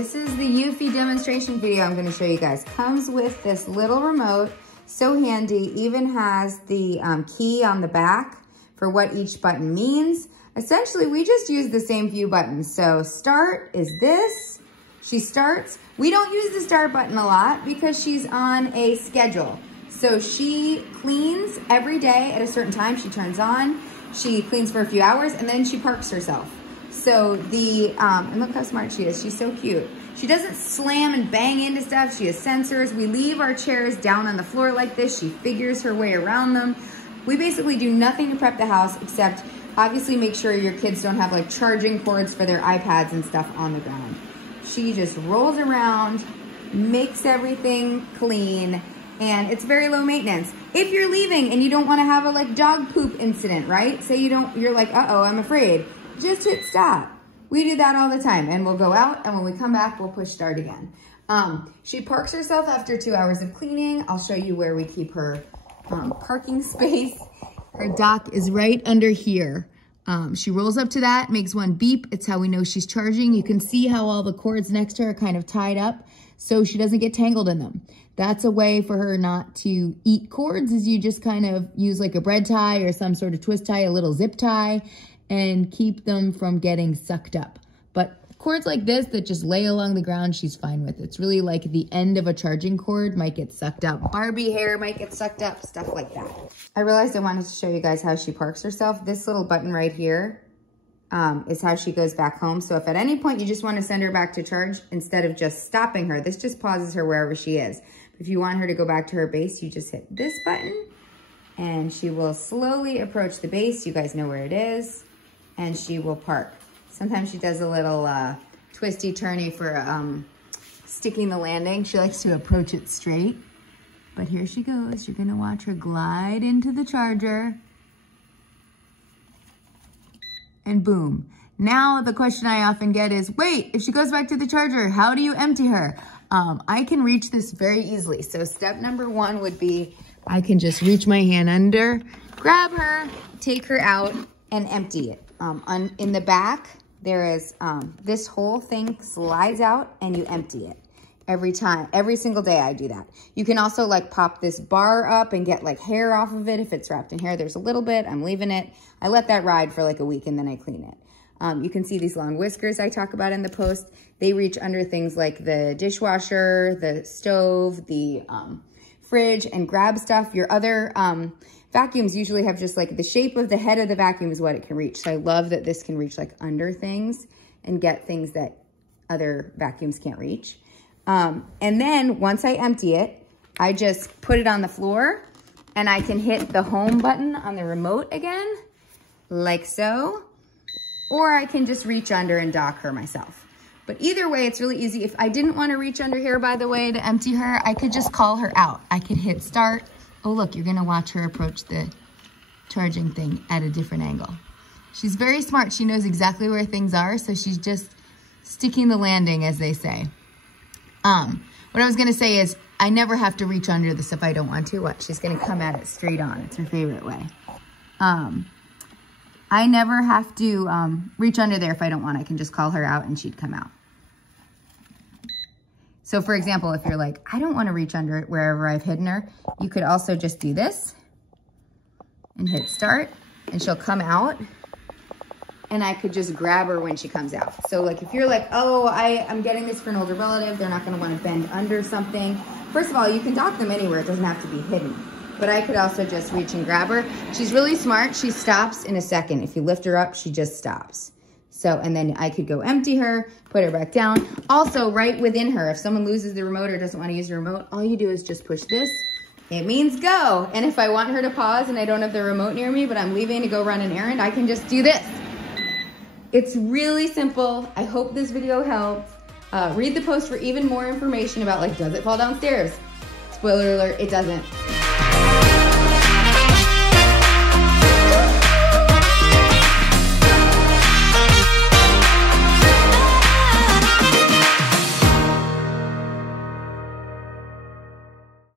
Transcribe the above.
this is the Eufy demonstration video I'm gonna show you guys. Comes with this little remote, so handy, even has the key on the back for what each button means. Essentially, we just use the same few buttons. So start is this, she starts. We don't use the start button a lot because she's on a schedule. So she cleans every day at a certain time, she turns on, she cleans for a few hours, and then she parks herself. So and look how smart she is. She's so cute. She doesn't slam and bang into stuff. She has sensors. We leave our chairs down on the floor like this. She figures her way around them. We basically do nothing to prep the house except obviously make sure your kids don't have like charging cords for their iPads and stuff on the ground. She just rolls around, makes everything clean, and it's very low maintenance. If you're leaving and you don't want to have a like dog poop incident, right? Say you're like, uh-oh, I'm afraid. Just hit stop. We do that all the time, and we'll go out, and when we come back, we'll push start again. She parks herself after 2 hours of cleaning. I'll show you where we keep her parking space. Her dock is right under here. She rolls up to that, makes one beep. It's how we know she's charging. You can see how all the cords next to her are kind of tied up so she doesn't get tangled in them. That's a way for her not to eat cords, is you just kind of use like a bread tie or some sort of twist tie, a little zip tie, and keep them from getting sucked up. But cords like this that just lay along the ground, she's fine with. It's really like the end of a charging cord might get sucked up. Barbie hair might get sucked up, stuff like that. I realized I wanted to show you guys how she parks herself. This little button right here is how she goes back home. So if at any point you just want to send her back to charge, instead of just stopping her, this just pauses her wherever she is. If you want her to go back to her base, you just hit this button and she will slowly approach the base. You guys know where it is. And she will park. Sometimes she does a little twisty turny for sticking the landing. She likes to approach it straight. But here she goes. You're gonna watch her glide into the charger. And boom. Now the question I often get is, wait, if she goes back to the charger, how do you empty her? I can reach this very easily. So step number one would be, I can just reach my hand under, grab her, take her out, and empty it. In the back, there is this whole thing slides out and you empty it every time. Every single day I do that. You can also like pop this bar up and get like hair off of it. If it's wrapped in hair, there's a little bit, I'm leaving it. I let that ride for like a week and then I clean it. You can see these long whiskers I talk about in the post. They reach under things like the dishwasher, the stove, the fridge, and grab stuff. Your other vacuums usually have just like the shape of the head of the vacuum is what it can reach. So I love that this can reach like under things and get things that other vacuums can't reach. And then once I empty it, I just put it on the floor and I can hit the home button on the remote again, like so, or I can just reach under and dock her myself. But either way, it's really easy. If I didn't want to reach under here, by the way, to empty her, I could just call her out. I could hit start. Oh, look, you're gonna watch her approach the charging thing at a different angle. She's very smart. She knows exactly where things are, so she's just sticking the landing, as they say. What I was gonna say is, I never have to reach under this if I don't want to. What? She's gonna come at it straight on. It's her favorite way. I never have to reach under there if I don't want. I can just call her out and she'd come out. So for example, if you're like, I don't want to reach under it wherever I've hidden her, you could also just do this and hit start and she'll come out and I could just grab her when she comes out. So like if you're like, oh, I'm getting this for an older relative, they're not going to want to bend under something. First of all, you can dock them anywhere. It doesn't have to be hidden. But I could also just reach and grab her. She's really smart. She stops in a second. If you lift her up, she just stops. So, and then I could go empty her, put her back down. Also, right within her, if someone loses the remote or doesn't want to use the remote, all you do is just push this. It means go. And if I want her to pause and I don't have the remote near me, but I'm leaving to go run an errand, I can just do this. It's really simple. I hope this video helped. Read the post for even more information about like, does it fall downstairs? Spoiler alert, it doesn't.